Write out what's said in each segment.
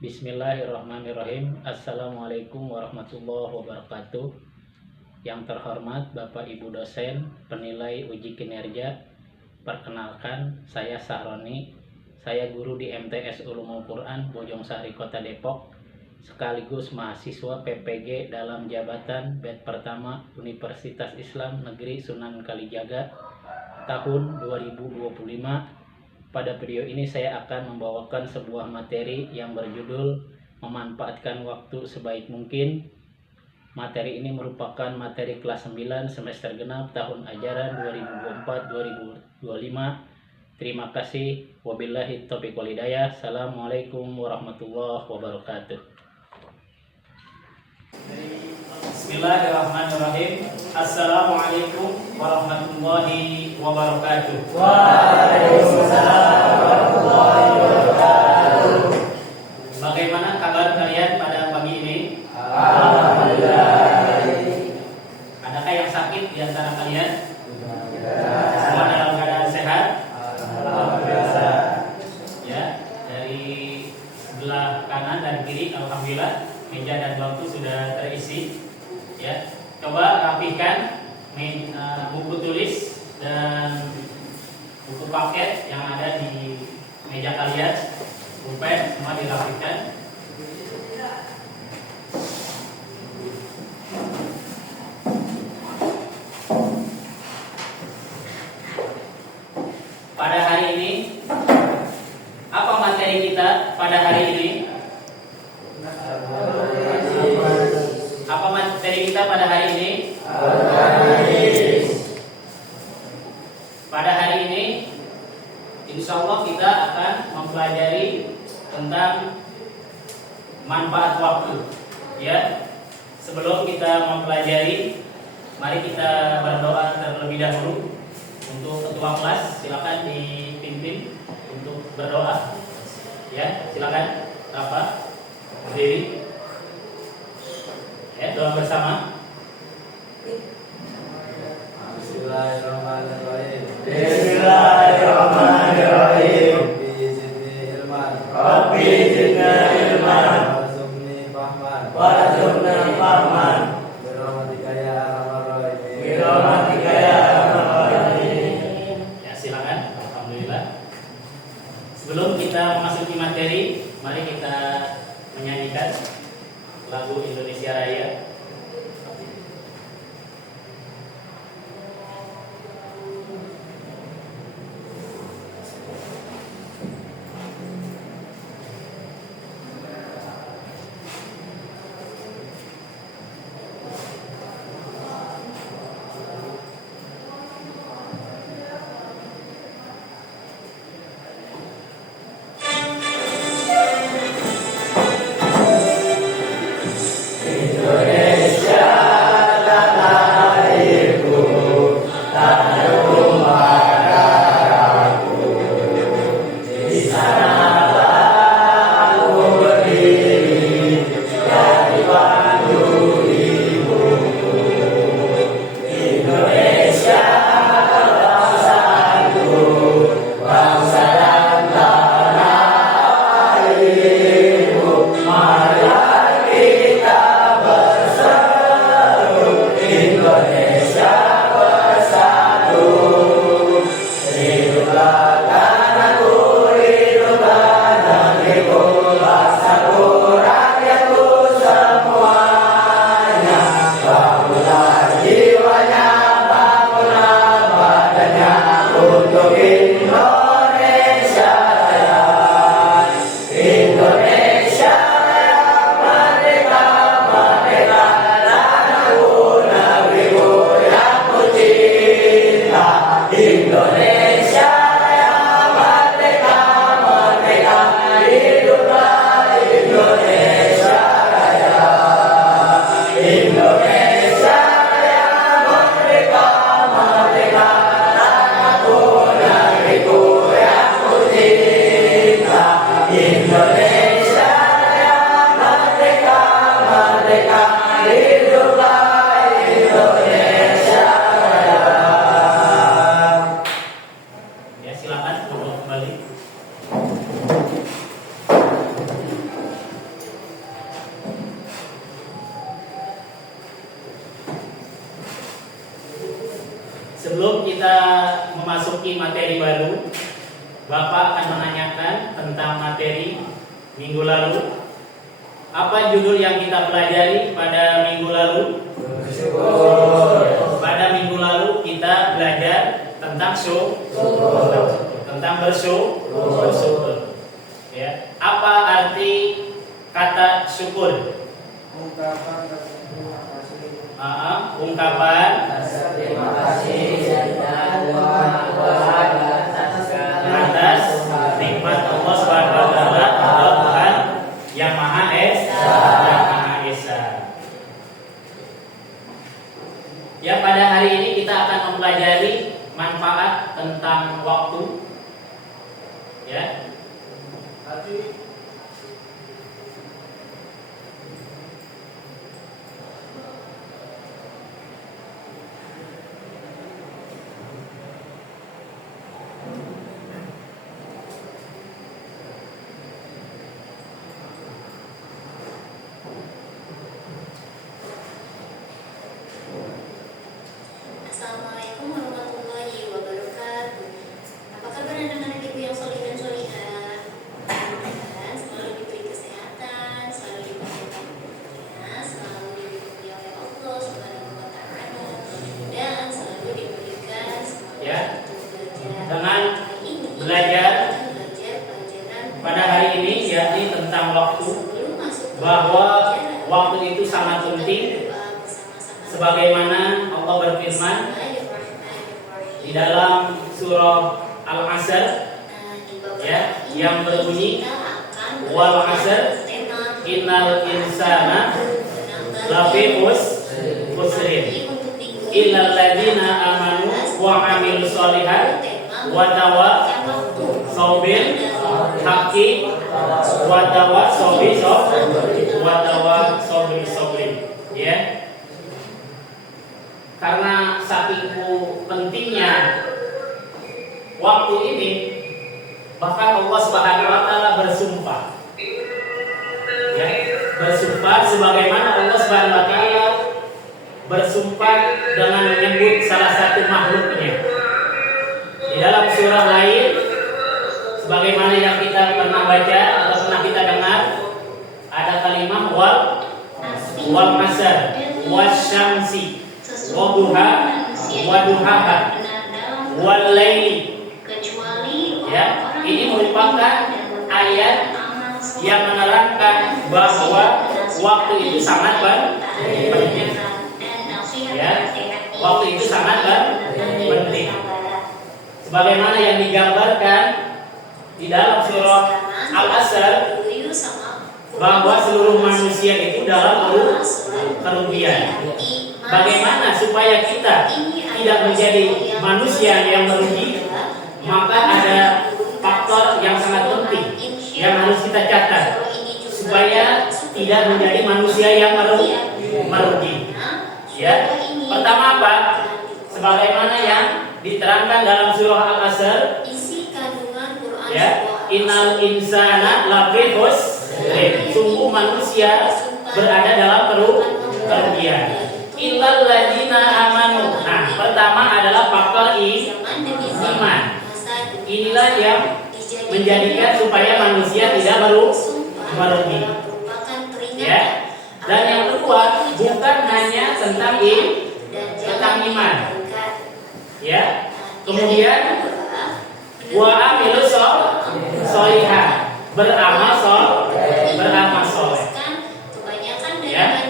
Bismillahirrahmanirrahim. Assalamualaikum warahmatullahi wabarakatuh. Yang terhormat Bapak Ibu dosen, penilai uji kinerja. Perkenalkan, saya Sahroni. Saya guru di MTS Ulumul Quran Bojongsari Kota Depok, sekaligus mahasiswa PPG dalam jabatan BED pertama Universitas Islam Negeri Sunan Kalijaga tahun 2025. Pada video ini saya akan membawakan sebuah materi yang berjudul memanfaatkan waktu sebaik mungkin. Materi ini merupakan materi kelas 9 semester genap tahun ajaran 2024-2025. Terima kasih. Wabillahi taufiq wal hidayah. Assalamualaikum warahmatullahi wabarakatuh. Bismillahirrahmanirrahim. Assalamualaikum warahmatullahi wabarakatuh. Waalaikumsalam warahmatullahi wabarakatuh. Bagaimana kabar kalian pada pagi ini? Alhamdulillah. Adakah yang sakit di antara kalian? Semua dalam keadaan sehat? Alhamdulillah. Ya, dari sebelah kanan dan kiri alhamdulillah meja dan bangku sudah terisi. Ya, coba rapihkan buku tulis dan buku paket yang ada di meja kalian. Pulpen semua dirapikan. Pada hari ini, apa materi kita pada hari ini? Apa materi kita pada hari ini? Pada hari ini, insya Allah kita akan mempelajari tentang manfaat waktu. Ya, sebelum kita mempelajari, mari kita berdoa terlebih dahulu. Untuk ketua kelas, silakan dipimpin untuk berdoa. Ya, silakan. Rafa, berdiri. Ya, doa bersama. Bismillahirrahmanirrahim. Bismillahirrahmanirrahim. Rabbi zidni ilman. Warzuqni fahman. Warzuqna fahman. Birahmatika ya arhamar rahimin. Birahmatika ya arhamar rahimin. Ya, silakan. Alhamdulillah. Sebelum kita memasuki materi, mari kita menyanyikan lagu Indonesia Raya. Indonesia memasuki materi baru, Bapak akan menanyakan tentang materi minggu lalu. Apa judul yang kita pelajari pada minggu lalu? Bersyukur. Pada minggu lalu kita belajar tentang tentang bersyukur. Ya. Apa arti kata syukur? Ungkapan terima kasih. Ungkapan Terima kasih atas nikmat Allah Subhanahu wa taala atau Tuhan yang Maha Esa. Ya, pada hari ini kita akan mempelajari manfaat tentang waktu. Ya. Assalamualaikum warahmatullahi wabarakatuh. Apa kabar anak-anak ibu yang solih dan solihah? Mudah-mudahan selalu diberi kesehatan, selalu diberi hidayah, selalu dilindungi oleh Allah Subhanahu wa taala, dan selalu diberikan semangat Ya. untuk belajar. Dengan Hari ini belajar kita akan belajar pelajaran pada hari ini yakni tentang waktu, sebelum masuk ke bahwa pelajaran, waktu itu sangat kita penting berdoa bersama-sama. sebagaimana Allah berfirman Bismillahirrahmanirrahim. di dalam surah Al-Asr, ya, yang berbunyi wal 'asr innal insana lafi khusrin illal ladzina amanu wa 'amilus sholihat wa tawassaw bil haqqi wa tawassaw bis sabr. Ya. Karena saking pentingnya waktu ini, bahkan Allah Subhanahu wa taala bersumpah. Ya, bersumpah sebagaimana Allah Subhanahu wa taala bersumpah dengan menyebut salah satu makhluknya. Di dalam surah lain, sebagaimana yang kita pernah baca atau pernah kita dengar, ada kalimat wal 'asr wasyamsi waduha waduhaha wal laili. Ya, ini merupakan ayat yang menerangkan bahwa waktu itu sangat penting. Ya, waktu itu sangat penting. Sebagaimana yang digambarkan di dalam surah Al-Asr, bahwa seluruh manusia itu dalam kerugian. Bagaimana supaya kita tidak menjadi manusia yang merugi? Maka ada faktor yang sangat penting yang harus kita catat supaya tidak menjadi manusia yang merugi. Ya, pertama apa? Sebagaimana yang diterangkan dalam surah Al-Asr, ya, innal insana lafi khusrin. Sungguh manusia berada dalam kerugian. Illal ladzina amanu. Nah, pertama adalah faktor iman. Inilah yang menjadikan supaya manusia tidak merugi. Ya. Dan yang kedua, bukan hanya tentang iman. Ya. Kemudian wa amilus sholihah, beramal soleh. Ya.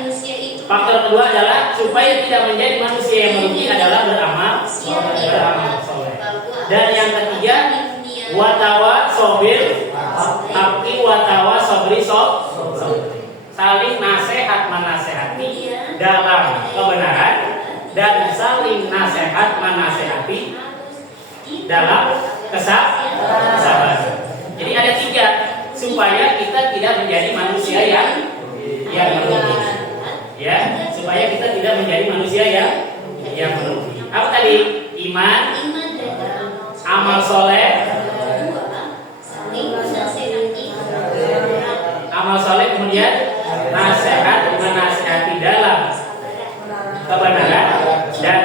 Faktor kedua adalah supaya tidak menjadi manusia yang merugi adalah beramal soleh. Dan yang ketiga, watawa sobil haqqi watawa sobri saling nasihat menasehati dalam kebenaran dan saling nasihat menasehati dalam kesabaran. Jadi ada tiga supaya kita tidak menjadi manusia yang merugi. Ya, supaya kita tidak menjadi manusia yang merugi. Apa tadi? Iman, amal soleh, amal soleh, kemudian nasihat menasihati dalam kebenaran dan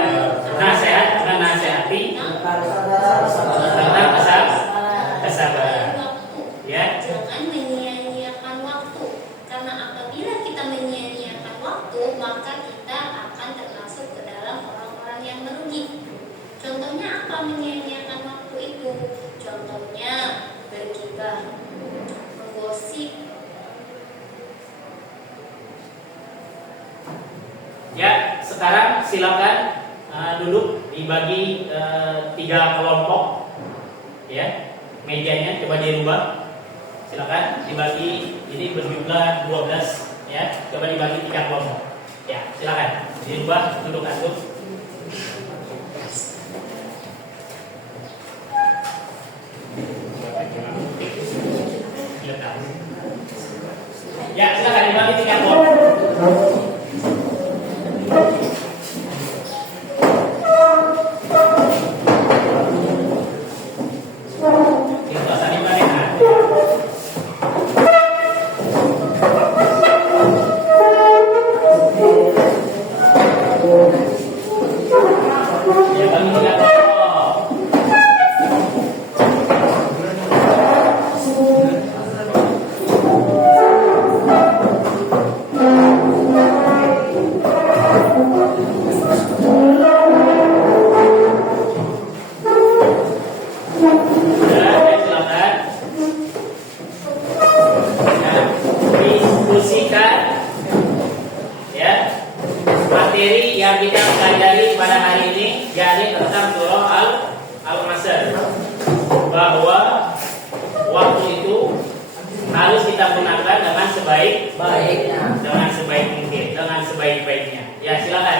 nasihat menasihati maka kita akan termasuk ke dalam orang-orang yang merugi. Contohnya apa menyia-nyiakan waktu itu? Contohnya bergibah, menggosip. Ya, sekarang silakan duduk dibagi 3 kelompok. Ya, mejanya coba dirubah. Silakan dibagi, ini berjumlah 12. Ya, coba dibagi 3 kelompok. Ya, silakan dirubah duduk antum. Ya, silakan dibagi 3 kelompok. Materi yang kita pelajari pada hari ini yakni tentang surah Al-Asr, bahwa waktu itu harus kita gunakan dengan sebaik-baiknya, dengan sebaik mungkin, dengan sebaik-baiknya. Ya, silakan.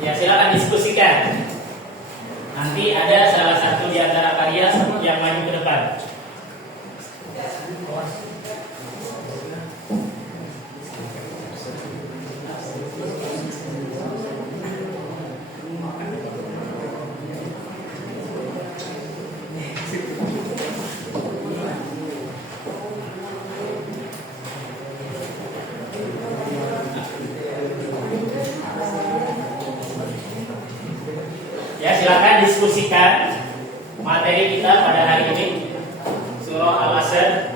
Ya, silakan diskusikan. Nanti ada salah satu di antara kalian yang maju ke depan. Ya, silakan diskusikan materi kita pada hari ini, surah Al-Asr.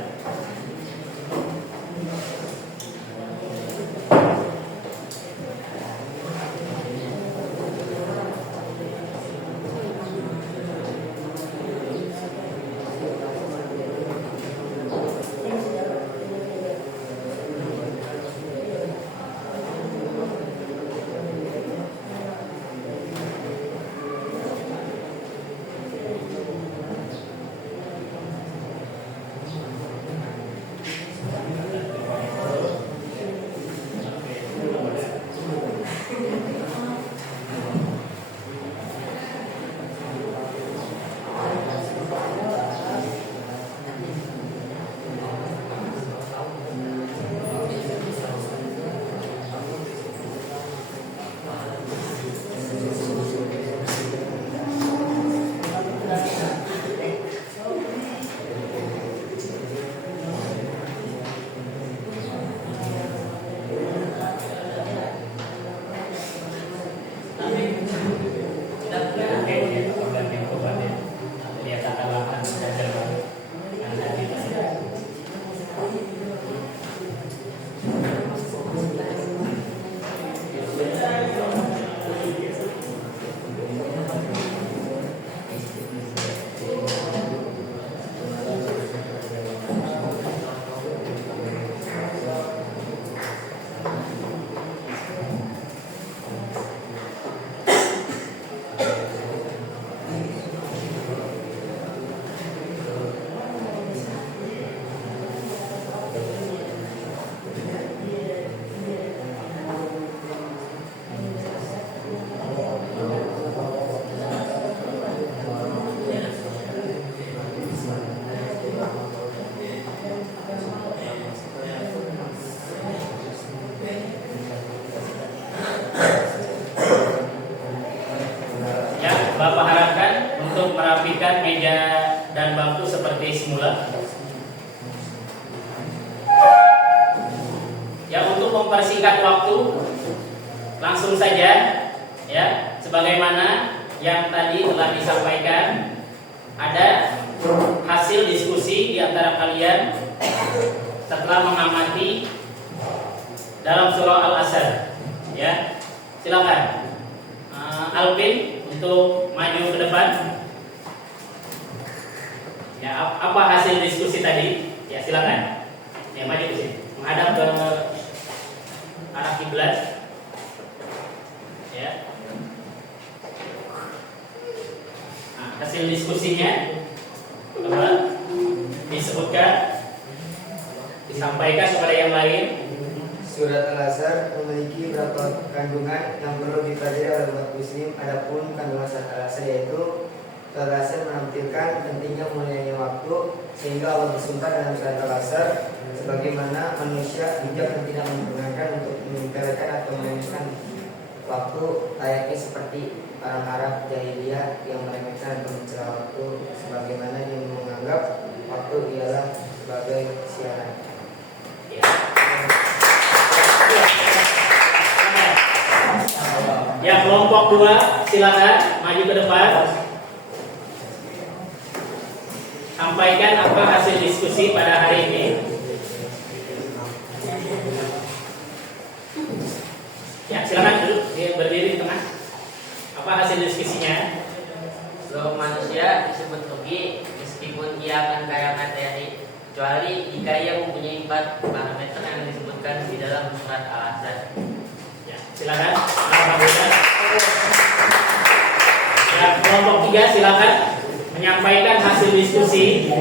Bapak harapkan untuk merapikan meja dan bangku seperti semula. Ya, untuk mempersingkat waktu, langsung saja ya sebagaimana yang tadi telah disampaikan, ada hasil diskusi di antara kalian setelah mengamati dalam surah Al-Asr. Ya, silakan Alvin untuk maju ke depan. Ya, apa hasil diskusi tadi? Ya, silakan. Ya, maju ke sini, menghadap ke arah kiblat. Ya. Nah, hasil diskusinya apa? Disebutkan, disampaikan kepada yang lain. Surat Al-Asr memiliki beberapa kandungan yang perlu dipelajari oleh umat muslim. Adapun kandungan surat Al-Asr yaitu surat Al-Asr menampilkan pentingnya mulianya waktu, sehingga Allah bersumpah dalam surat Al-Asr, sebagaimana manusia bijak dan tidak menggunakan untuk menyempelekan atau meremehkan waktu, layaknya seperti orang Arab jahiliyah yang meremehkan dan mencela waktu, sebagaimana yang menganggap waktu ialah sebagai siaran. Ya. Ya, kelompok 2 silakan maju ke depan. Sampaikan apa hasil diskusi pada hari ini. Ya, silakan duduk, berdiri di tengah. Apa hasil diskusinya? Seluruh manusia disebut rugi meskipun ia akan kaya materi, kecuali jika ia mempunyai 4 parameter yang disebutkan di dalam surat Al-Asr. Ya, silakan. Alhamdulillah. Ya, kelompok 3 silakan menyampaikan hasil diskusi.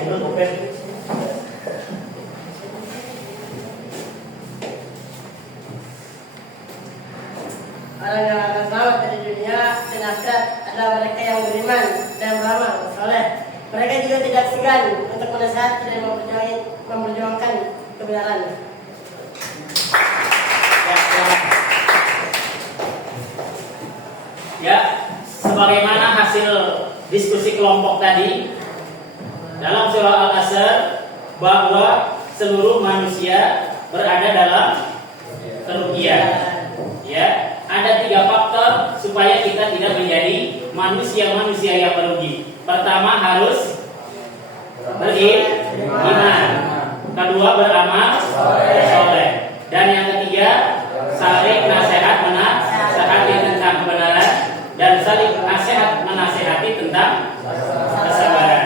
Orang yang akan selamat dari dunia dan akhirat adalah mereka yang beriman dan beramal soleh. Mereka juga tidak segan untuk menasihati dan memperjuangkan kebenaran. Ya, silakan. Ya, sebagaimana hasil diskusi kelompok tadi dalam surah Al-Asr, bahwa seluruh manusia berada dalam kerugian. Ya, ada 3 faktor supaya kita tidak menjadi manusia-manusia yang merugi. Pertama, harus beriman. Kedua, beramal soleh. Dan yang ketiga, saling nasihat menasihati tentang kebenaran, dan saling nasihat menasihati tentang kesabaran.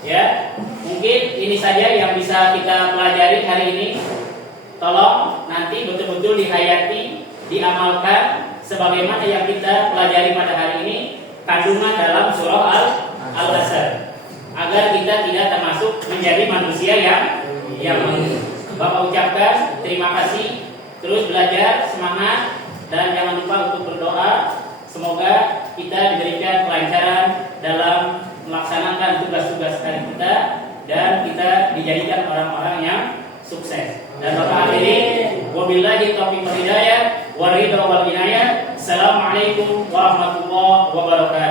Ya, mungkin ini saja yang bisa kita pelajari hari ini. Tolong nanti betul-betul dihayati, diamalkan sebagaimana yang kita pelajari pada hari ini, kandungan dalam surah Al-Asr, agar kita tidak termasuk menjadi manusia yang Bapak ucapkan terima kasih, terus belajar, semangat, dan jangan lupa untuk berdoa. Semoga kita diberikan kelancaran dalam melaksanakan tugas-tugas hari kita, dan kita dijadikan orang-orang yang sukses. Dan Bapak hadirin, wabillahi taufiq wal hidayah, waridha wal inayah. Assalamualaikum warahmatullahi wabarakatuh.